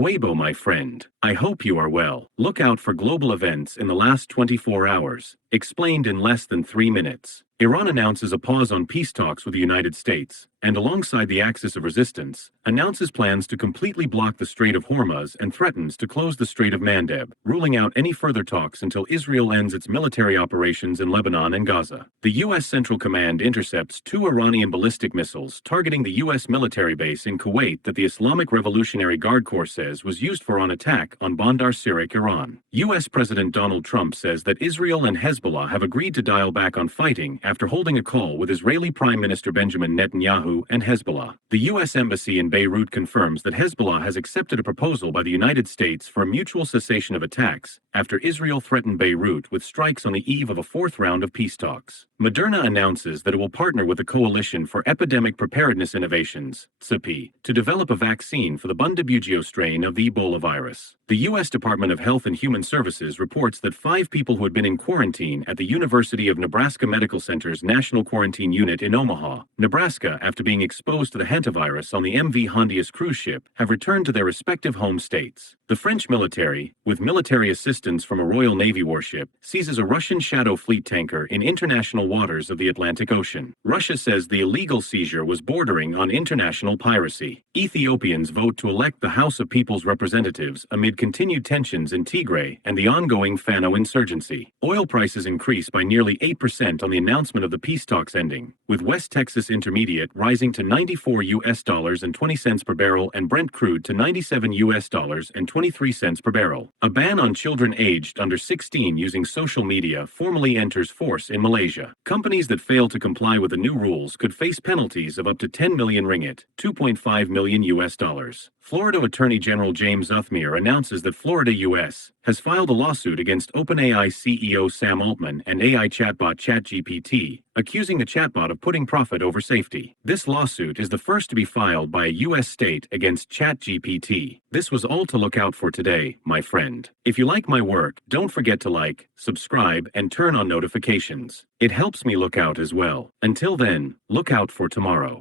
Awebo, my friend. I hope you are well. Look out for global events in the last 24 hours. Explained in less than 3 minutes. Iran announces a pause on peace talks with the United States, and alongside the axis of resistance, announces plans to completely block the Strait of Hormuz and threatens to close the Strait of Mandeb, ruling out any further talks until Israel ends its military operations in Lebanon and Gaza. The U.S. Central Command intercepts 2 Iranian ballistic missiles targeting the U.S. military base in Kuwait that the Islamic Revolutionary Guard Corps says was used for an attack on Bandar Sirik, Iran. U.S. President Donald Trump says that Israel and Hezbollah have agreed to dial back on fighting after holding a call with Israeli Prime Minister Benjamin Netanyahu and Hezbollah. The U.S. Embassy in Beirut confirms that Hezbollah has accepted a proposal by the United States for a mutual cessation of attacks after Israel threatened Beirut with strikes on the eve of a 4th round of peace talks. Moderna announces that it will partner with the Coalition for Epidemic Preparedness Innovations, CEPI, to develop a vaccine for the Bundibugyo strain of the Ebola virus. The U.S. Department of Health and Human Services reports that 5 people who had been in quarantine at the University of Nebraska Medical Center's National Quarantine Unit in Omaha, Nebraska, after being exposed to the Hantavirus on the MV Hondius cruise ship, have returned to their respective home states. The French military, with military assistance from a Royal Navy warship, seizes a Russian Shadow Fleet tanker in international waters of the Atlantic Ocean. Russia says the illegal seizure was bordering on international piracy. Ethiopians vote to elect the House of People's Representatives amid continued tensions in Tigray and the ongoing Fano insurgency. Oil prices increased by nearly 8% on the announcement of the peace talks ending, with West Texas Intermediate rising to $94.20 per barrel and Brent crude to $97.23 per barrel. A ban on children aged under 16 using social media formally enters force in Malaysia. Companies that fail to comply with the new rules could face penalties of up to 10 million ringgit, $2.5 million. Florida Attorney General James Uthmere announces that Florida, U.S., has filed a lawsuit against OpenAI CEO Sam Altman and AI chatbot ChatGPT, accusing the chatbot of putting profit over safety. This lawsuit is the first to be filed by a U.S. state against ChatGPT. This was all to look out for today, my friend. If you like my work, don't forget to like, subscribe, and turn on notifications. It helps me look out as well. Until then, look out for tomorrow.